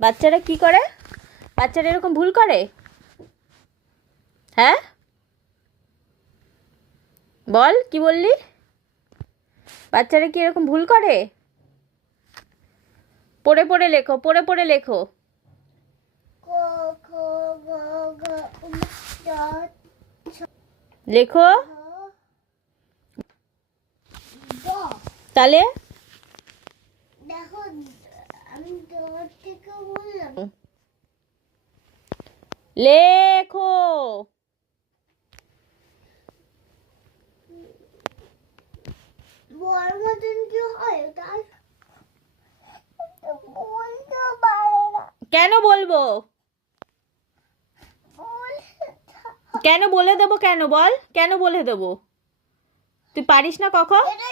বাচ্চারা কি করে? বাচ্চারা এরকম ভুল করে? হ্যাঁ, বল কি বললি? বাচ্চারা কি এরকম ভুল করে? পড়ে পড়ে লেখো, পড়ে পড়ে লেখো। লেখো তাহলে। দেখো, আমি দূর থেকে বললাম লেখো। বড় মতন কি হয় তার বলতে পারে না। কেন বলবো? কেন বলে দেবো? কেন বল, কেন বলে দেবো? তুই পারিস না কখন? এটা